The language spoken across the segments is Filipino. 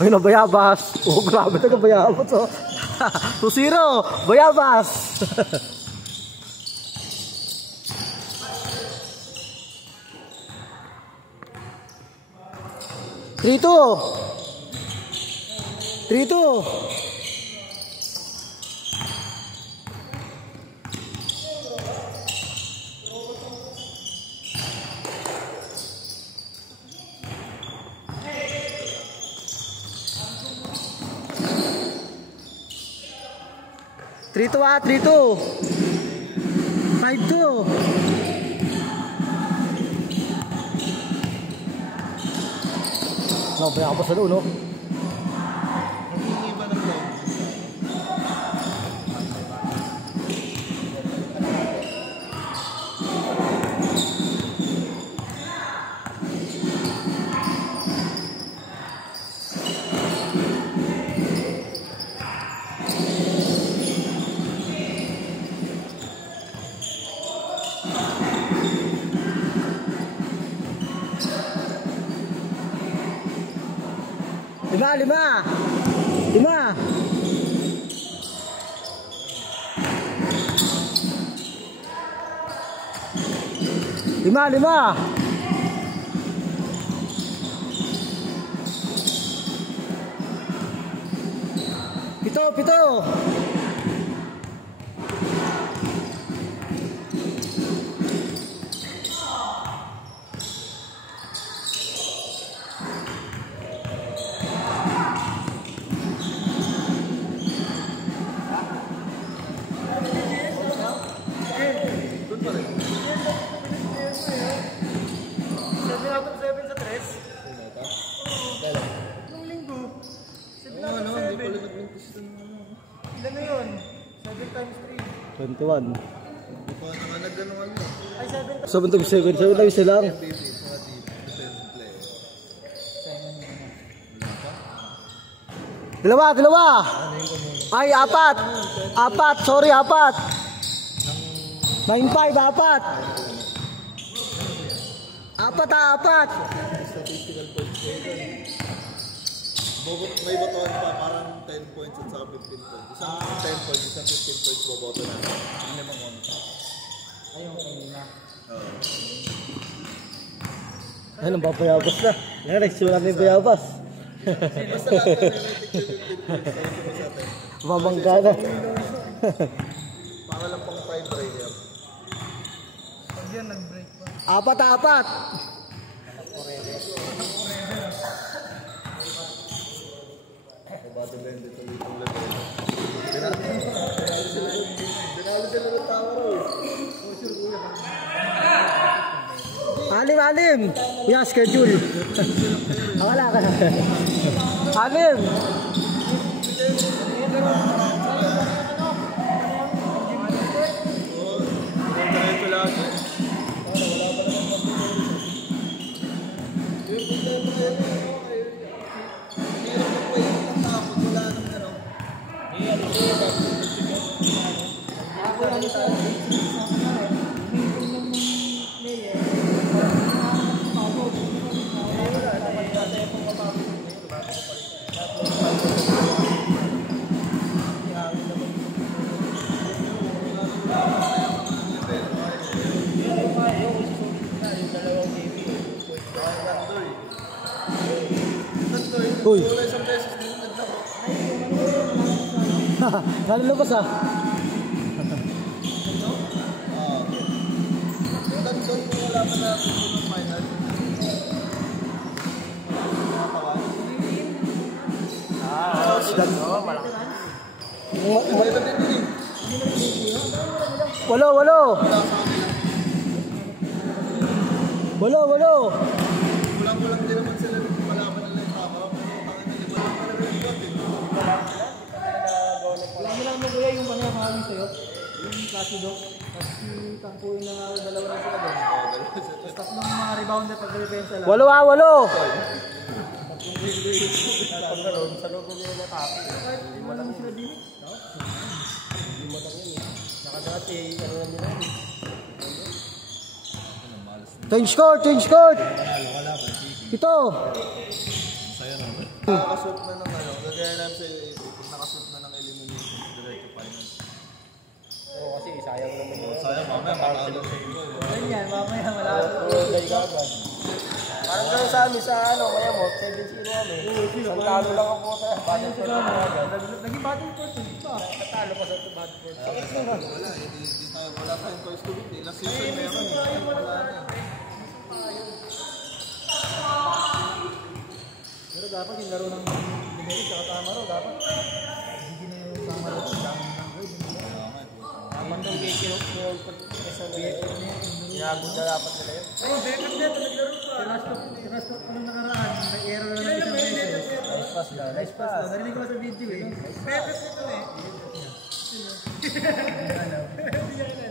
Ayun na, Bayabas. Oh, grabe na ka, Bayabas. Oh. 2-0, Bayabas. 3-2. 3-2. Ah, 3-2. 5-2. No, kaya pa sa loob, no? Lima. 7. Ilan na yun? 7 times 3. 21. Ay, 7 times 7 times 7 lang. Dalawa. Ay, 4. Sorry, 4. 9-5, 4. 4. May botohan pa, parang 10 points at saka 15 points. Isang 10 points, isang 15 points boboto na. Yung limang konta. Ayun, kanina. Ano ba, Bayabas na? Yan, nagsimula na yung Bayabas. Basta lang may 15 points. Mamangga na. Para lang pang time break yan. Pag yan, nag-break pa. 4. Depende sa litong level. Binalo sila ng tawa raw. 6. Kuya, schedule. Wala ka na. 6. Uy. Nalulabas ah. Walo. Kulang-kulang din naman sila malaman nila yung tama. Lang mo kuya yung panayang maraming sa'yo. Yung klase do. Tapos tangkuin na nga dalawa na sila doon. Tapos tatlong mga rebounder pag-repensa lang. 8. Sa loob ko nila matapos. Hindi mo lang sila din. Hindi mo lang yun. Nakadati, ano lang nila. Change court. 7. Saya naman. Nakakashoot na ng ano, gagaya namin sa iyo, kung nakashoot na ng elimination, diretso finals. Oo, kasi sayang naman yun. Sayang, mamaya makakalo sa iyo. Ganyan, mamaya malapit. Parang gano'n sa amin sa ano, kaya mo, 7-0 kami. Isang talo lang ako sa battle court. Naging battle court, hindi ba? Natalo pa sa battle court. Wala, wala tayong choice to win. Last season meron eh. Wala na. Pero dapat yung laro ng Bineri, tsaka tama ro, dapat. Hindi na yung tama ro, dami ng grade. Tama ng gate yung pag-isa na yun. Sinagod na dapat nila yun. Ay, Beckett na, naglaro pa. Tinastok ko nung nakaraan, nag-error na lang isang beses. Nice pass na, nice pass. Narinig ko sa video eh. Beckett ito eh.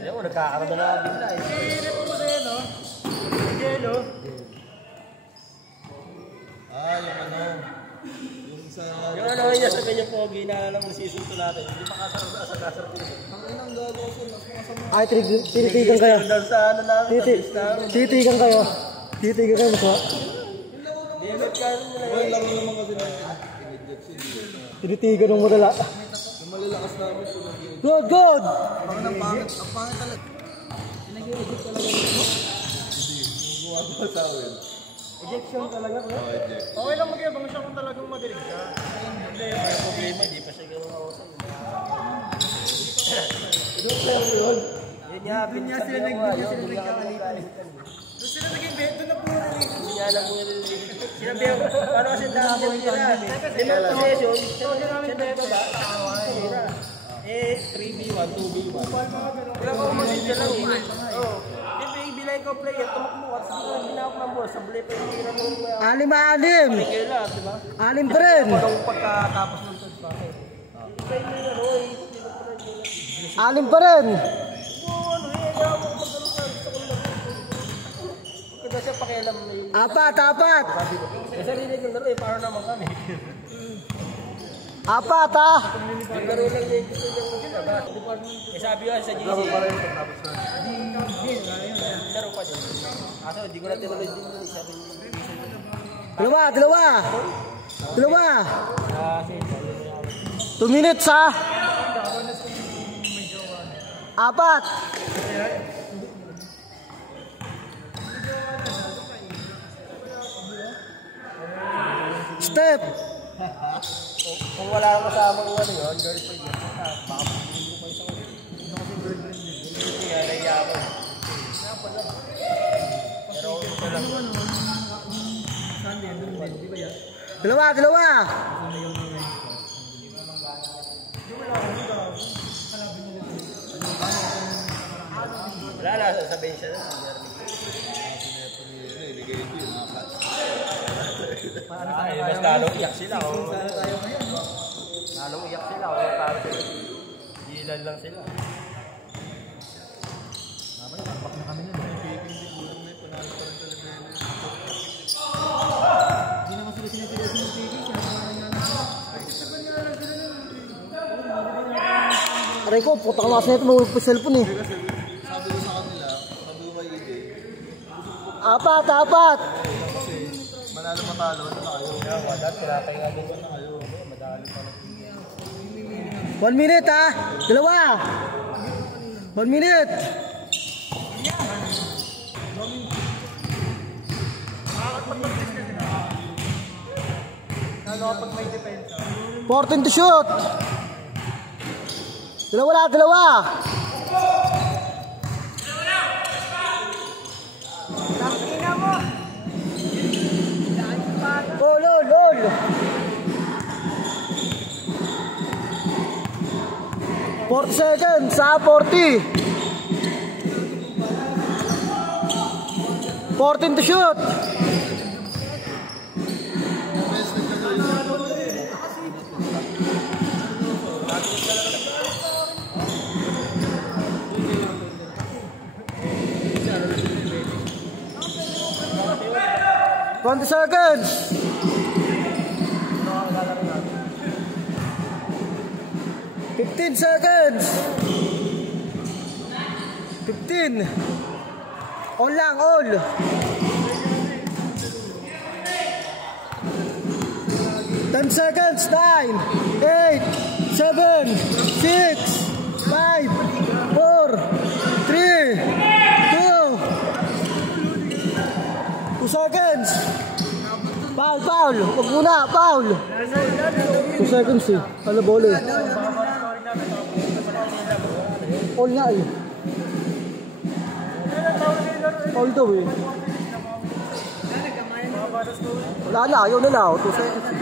Yan mo, nagkakaroon na bigla eh. Hirap mo sa yan, no? Yelo. Yung ano, yung sa... Yung ano yun, sa kanya pogi na alam mo season 2 natin. Hindi pa kasar ko. Ang inang gagawa ko, mas masama. Ay, tinitigan kayo. Doon sa ano namin, sa base namin. Titigan kayo. Titigan kayo, maswa. Diyagat ka rin nila Well, eh. laro naman kasi na in-eject siya. Tinitigan ng madala. Yung malalakas namin ito nag Good, good! ang pangit talaga. Nag-i-eject talaga. Gumawa sa akin. Ejection talaga, bro. Eject. Okay lang mag-iabang siya kung talagang madirig ka. Hindi, may problema, di pa siya gano'n ako sa yun nga, Doon niya sila nagkakalitan eh. Doon sila naging doon na puro rin. hindi niya alam kung ano yung sinabi ko, paano kasi dami nila. Limang possession, siya na ito ba? Eh, 3v1, 2v1. Wala pa umasin siya lang eh. Oo. Siyempre, ibilay ko player, tumakbo at sige ko ginawak ng boss, sablay pa yung tira mo. Anim! Kaya diba? Anim pa rin! Walang pagkatapos ng third quarter. Ibigay mo yung laro eh. Anim pa rin! Kasi siya pakialam na yung Apat! sabi ko. Eh sarili ng laro eh, paano naman kami? Apat, ha? Yung laro lang niya yung gusto niya eh sabi ko sa GC. Laro pa rin tapos na. Laro pa din. Kaso hindi ko na tinuloy din yun. Sabi ko. Dalawa! 2 minutes, ha? Apat! Step! Kung wala kang kasamang ano yun, girlfriend yun. Baka hindi ko pa isang hindi nga, naiya ako. Pero ito lang. Dalawa! Wala na, sasabihin siya na. Mas lalong iyak sila. Lalong iyak sila. Para sila. Ilan lang sila. Hindi naman sila sinitigas ng pigil. Aray ko, puta ka lakas na ito. Mahulog pa cellphone eh. Sabi ko sa kanila, sabi ko kay EJ, Apat! kasi manalo matalo, ano na kayo? Kaya wala, pinapahinga din. Ano na kayo? Madali pa lang. 1 minute, ha? Dalawa! 1 minute! Lalo kapag may depensa. 14 to shoot! Dalawa! Tangina mo! Lol! 40 seconds, ha? 40! 14 to shoot! Twenty seconds. 15 seconds. 15. All lang, all. 10 seconds. 9, 8, 7, 6, 5, 4, 3, 2 seconds. Foul. Huwag muna, foul. 2 seconds eh. Ano bola eh. All nga eh. Foul daw eh. Wala na, ayaw na lang. 2 seconds.